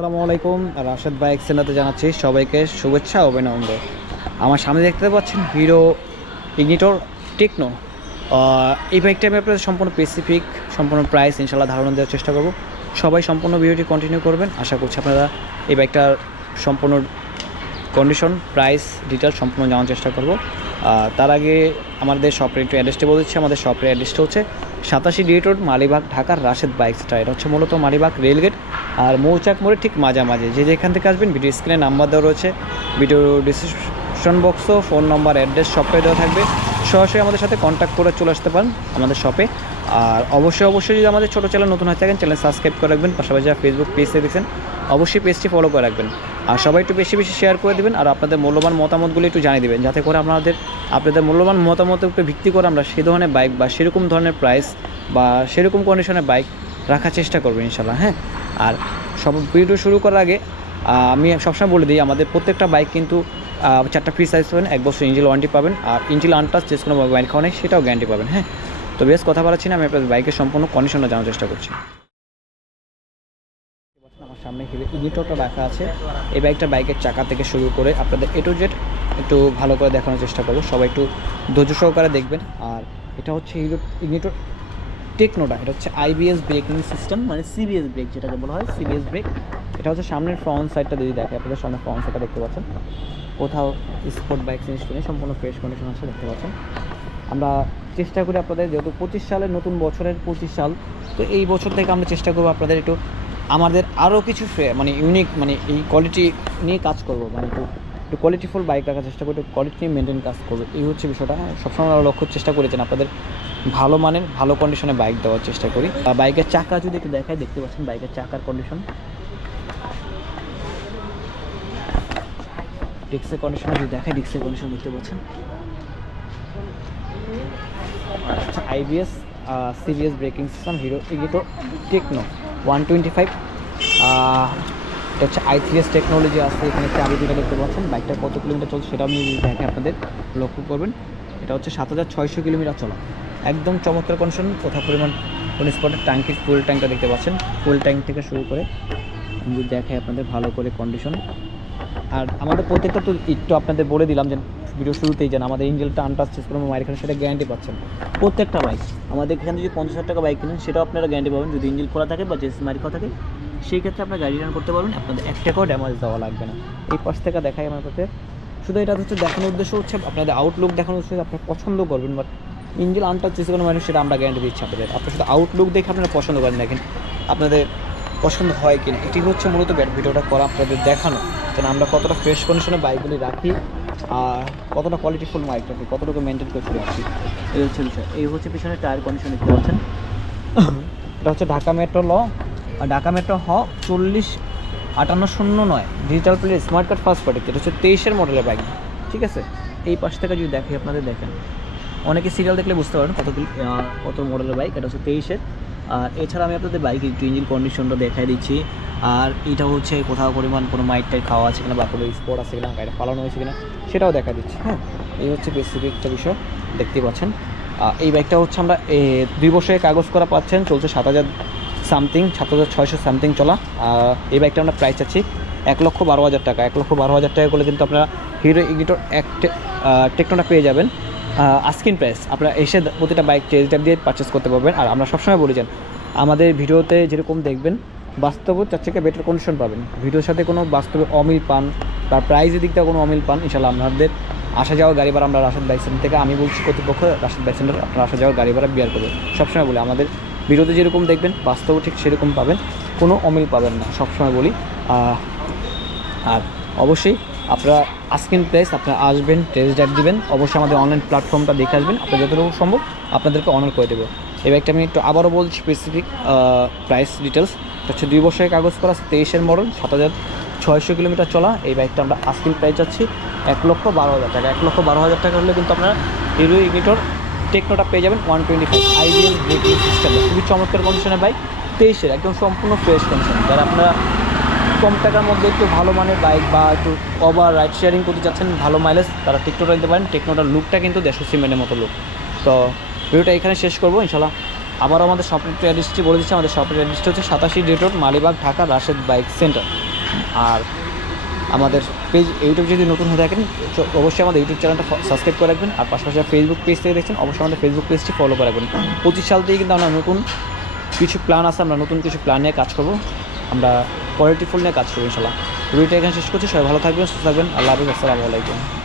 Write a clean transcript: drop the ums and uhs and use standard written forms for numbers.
আসসালামু আলাইকুম। রাশেদ বাইক সেন্টারতে জানাচ্ছি সবাইকে শুভেচ্ছা ও অভিনন্দন। আমার সামনে দেখতে পাচ্ছেন হিরো ইগনিটর টেকনো। এই বাইকটা আমি আপনাদের সম্পূর্ণ স্পেসিফিক সম্পূর্ণ প্রাইস ইনশাল্লাহ ধারণা দেওয়ার চেষ্টা করব। সবাই সম্পূর্ণ ভিডিওটি কন্টিনিউ করবেন। আশা করছি আপনারা এই বাইকটার সম্পূর্ণ কন্ডিশন প্রাইস ডিটেল সম্পূর্ণ জানার চেষ্টা করব। তার আগে আমাদের শপের একটু অ্যাড্রেসটি বলে দিচ্ছি। আমাদের শপের অ্যাড্রেসটা হচ্ছে 87 রোড, মালিবাগ, ঢাকার রাশেদ বাইক সেন্টার। এটা হচ্ছে মূলত মালিবাগ রেলগেট আর মৌচাক মোড়ের ঠিক মাঝামাঝি। যে যেখান থেকে আসবেন ভিডিও স্ক্রিনে নাম্বার দেওয়া রয়েছে, ভিডিও ডিসক্রিপশন বক্সও ফোন নাম্বার অ্যাড্রেস সবটাই দেওয়া থাকবে। সরাসরি আমাদের সাথে কন্ট্যাক্ট করে চলে আসতে পারেন আমাদের শপে। আর অবশ্যই যদি আমাদের ছোটো চ্যানেল নতুন হয়ে থাকেন চ্যানেল সাবস্ক্রাইব করে রাখবেন। পাশাপাশি যারা ফেসবুক পেজে দেখছেন অবশ্যই পেজটি ফলো করে রাখবেন। আর সবাই একটু বেশি বেশি শেয়ার করে দেবেন। আর আপনাদের মূল্যবান মতামতগুলি একটু জানিয়ে দেবেন, যাতে করে আপনাদের মূল্যবান মতামতের উপরে ভিত্তি করে আমরা সেই ধরনের বাইক বা সেরকম ধরনের প্রাইস বা সেরকম কন্ডিশনের বাইক রাখার চেষ্টা করবেন ইনশাল্লাহ। হ্যাঁ, আর সব ভিডিও শুরু করার আগে আমি সবসময় বলে দিই, আমাদের প্রত্যেকটা বাইক কিন্তু 4টা ফ্রি সাইজ পাবেন, 1 বছর ইঞ্জিন ওয়ারেন্টি পাবেন, আর ইঞ্জিন আনটাচ যে কোনো বাইক খাওয়া নেই সেটাও গ্যারান্টি পাবেন। হ্যাঁ, তো বেশ কথা বলাচ্ছি না, আমি আপনাদের বাইকের সম্পূর্ণ কন্ডিশনটা জানার চেষ্টা করছি। আমার সামনে ইগনিটরটা রাখা আছে। এই বাইকের চাকা থেকে শুরু করে আপনাদের A to Z একটু ভালো করে দেখানোর চেষ্টা করবো। সবাই একটু ধৈর্য সহকারে দেখবেন। আর এটা হচ্ছে ইগনিটর টেকনোটা। এটা হচ্ছে IBS ব্রেকিং সিস্টেম, মানে CBS ব্রেক যেটাকে বলা হয়, CBS ব্রেক। এটা হচ্ছে সামনের ফ্রন্ট সাইডটা যদি দেখে, আপনাদের সামনে ফ্রন্ট সাইডটা দেখতে পাচ্ছেন, কোথাও স্পোর্ট বাইক জিনিস কিনে সম্পূর্ণ ফ্রেশ কন্ডিশন আছে দেখতে পাচ্ছেন। আমরা চেষ্টা করি আপনাদের, যেহেতু 25 সালের নতুন বছরের 25 সাল, তো এই বছর থেকে আমরা চেষ্টা করবো আপনাদের একটু আমাদের আরও কিছু মানে ইউনিক, মানে এই কোয়ালিটি নিয়ে কাজ করবো, মানে একটু কোয়ালিটিফুল বাইক রাখার চেষ্টা করি, একটু কোয়ালিটি নিয়ে মেনটেন কাজ করবো। এই হচ্ছে বিষয়টা। সবসময় আমরা লক্ষ্য চেষ্টা করেছেন আপনাদের ভালো মানের ভালো কন্ডিশনে বাইক দেওয়ার চেষ্টা করি। বাইকের চাকা যদি একটু দেখায়, দেখতে পাচ্ছেন বাইকের চাকার কন্ডিশন, ডিস্কের কন্ডিশন যদি দেখায়, ডিস্কের কন্ডিশন দেখতে পাচ্ছেন। আচ্ছা, IBS CBS braking system, Hero Ignitor Techno 125। এটা হচ্ছে i3S টেকনোলজি আছে। এখানে চাবি দুটো দেখতে পাচ্ছেন। বাইকটা কত কিলোমিটার চলছে সেটা আপনি দেখে আপনাদের লক্ষ্য করবেন। এটা হচ্ছে 7600 কিলোমিটার চলা, একদম চমৎকার কন্ডিশন। কোথাও পরিমাণ কোন স্পটের ট্যাঙ্কির ফুল ট্যাঙ্কটা দেখতে পাচ্ছেন, ফুল ট্যাঙ্ক থেকে শুরু করে আমি যদি দেখাই আপনাদের ভালো করে কন্ডিশন। আর আমাদের প্রত্যেকটা তো একটু আপনাদের বলে দিলাম যে ভিডিও শুরুতেই, যেন আমাদের ইঞ্জিনটা আনটাচ কোনো মায়ের এখানে সেটা গ্যারান্টি পাচ্ছেন প্রত্যেকটা বাইক। আমাদের এখানে যদি 50,000 টাকা বাইক কিনেন সেটাও আপনারা গ্যারান্টি পাবেন। যদি ইঞ্জিন খোলা থাকে বা জেসি মারি খোলা থাকে সেই ক্ষেত্রে আপনার গাড়ি রান করতে পারবেন, আপনাদের 1 টাকাও ড্যামেজ দেওয়া লাগবে না। এই পাশ থেকে দেখাই আমার কাছে, শুধু এটা হচ্ছে দেখানোর উদ্দেশ্য হচ্ছে আপনাদের আউটলুক দেখানোর উদ্দেশ্য, আপনারা পছন্দ করবেন। বাট ইঞ্জিন আনটাচ যে কোনো মানুষ সেটা আমরা গ্যারান্টি দিচ্ছি আপনাদের। আপনার শুধু আউটলুক দেখে আপনারা পছন্দ করেন, দেখেন আপনাদের পছন্দ হয় কিনা। এটি হচ্ছে মূলত ভিডিওটা করা আপনাদের দেখানো, যেন আমরা কতটা ফ্রেশ কন্ডিশনে বাইকগুলি রাখি আর কতটা কোয়ালিটিফুল বাইক রাখি, কতটুকু মেনটেন করে চলে আসি, এই হচ্ছে বিষয়। এই হচ্ছে পিছনে টায়ার কন্ডিশন দেখতে পাচ্ছেন। এটা হচ্ছে ঢাকা মেট্রো আর Dhaka metro 405809 digital plate smart card first party. এটা হচ্ছে 23-এর মডেলের বাইক, ঠিক আছে। এই পাশ থেকে যদি দেখি আপনাদের, দেখেন অনেকে সিরিয়াল দেখলে বুঝতে পারেন কত মডেলের বাইক। এটা হচ্ছে 23-এর। আর এছাড়া আমি আপনাদের বাইক একটু ইঞ্জিন কন্ডিশনটা দেখাই দিচ্ছি। আর এটা হচ্ছে কোথাও পরিমাণ কোনো মাইটটাই খাওয়া আছে কিনা বা কোনো স্পট আছে কিনা, গাড়িটা পালানো হয়েছে কিনা সেটাও দেখা দিচ্ছি। হ্যাঁ, এই হচ্ছে বেসিক একটা বিষয় দেখতে পাচ্ছেন। এই বাইকটা হচ্ছে আমরা 2 বছরের কাগজ করা পাচ্ছেন, চলছে 7,000 সামথিং, 7,600 সামথিং চলা। এই বাইকটা আমরা প্রাইস চাচ্ছি 1,12,000 টাকা। 1,12,000 টাকা করলে কিন্তু আপনারা হিরো ইগনিটর টেকনোটা পেয়ে যাবেন। আস্কিং প্রাইস আপনারা এসে প্রতিটা বাইক টেস্ট ড্রাইভ দিয়ে পারচেস করতে পারবেন। আর আমরা সবসময় বলি যান আমাদের ভিডিওতে যেরকম দেখবেন বাস্তবে তার থেকে বেটার কন্ডিশন পাবেন। ভিডিওর সাথে কোনো বাস্তবে অমিল পান, তার প্রাইসের দিকটা কোনো অমিল পান, ইনশাল্লাহ আপনাদের আসা যাওয়ার গাড়ি ভাড়া আমরা রাশেদ বাইক সেন্টার থেকে, আমি বলছি কর্তৃপক্ষ রাশেদ বাইক সেন্টার, আপনারা আসা যাওয়ার গাড়ি ভাড়া বিয়ার করবে। সবসময় বলি আমাদের ভিডিওতে যেরকম দেখবেন বাস্তবে ঠিক সেরকম পাবেন, কোনো অমিল পাবেন না, সবসময় বলি। আর অবশ্যই আপনারা আস্কিং প্রাইস, আপনারা আসবেন টেস্ট ড্রাইভ দিবেন, অবশ্যই আমাদের অনলাইন প্ল্যাটফর্মটা দেখে আসবেন, আপনার যতটুকু সম্ভব আপনাদেরকে অনার করে দেবো। এই বাইকটা আমি একটু আবারও বলছি স্পেসিফিক প্রাইস ডিটেলস। হচ্ছে 2 বছরের কাগজ করা, 23-এর মডেল, 7,600 কিলোমিটার চলা। এই বাইকটা আমরা আস্কিং প্রাইস যাচ্ছি 1,12,000 টাকা। 1,12,000 টাকা হলে কিন্তু আপনারা হিরো ইগনিটর টেকনোটা পেয়ে যাবেন 125 IBS ব্রেকিং সিস্টেম, খুবই চমৎকার কন্ডিশনের বাইক, 23-এর একদম সম্পূর্ণ ফ্রেশ কন্ডিশন। যারা আপনারা কম টাকার মধ্যে একটু ভালো মানের বাইক বা একটু ওভার রাইড শেয়ারিং করতে চাচ্ছেন, ভালো মাইলেজ, তারা টেকনোটা নিতে পারেন। টেকনোটার লুকটা কিন্তু 150 সিমেন্টের মতো লুক। তো ভিডিওটা এখানে শেষ করবো ইনশাল্লাহ। আবারও আমাদের শপের অ্যাড্রেসটি বলে দিচ্ছি। আমাদের শপের অ্যাড্রেসটি হচ্ছে 87 road, Malibagh, Dhaka, Rashed bike centre. আর আমাদের পেজ ইউটিউব যদি নতুন হয়ে থাকেন অবশ্যই আমাদের ইউটিউব চ্যানেলটা সাবস্ক্রাইব করে রাখবেন। আর পাশাপাশি ফেসবুক পেজ থেকে দেখছেন অবশ্যই আমাদের ফেসবুক পেজটি ফলো করে রাখবেন। 25 সাল থেকে কিন্তু আমরা নতুন কিছু প্ল্যান আছে, আমরা নতুন কিছু প্ল্যান নিয়ে কাজ করবো, আমরা কোয়ালিটি ফুল নিয়ে কাজ করবো ইনশাল্লাহ। ভিডিওটা এখানে শেষ করছি। সবাই ভালো থাকবেন, সুস্থ থাকবেন। আল্লাহ হাফিজ, আসসালামু আলাইকুম।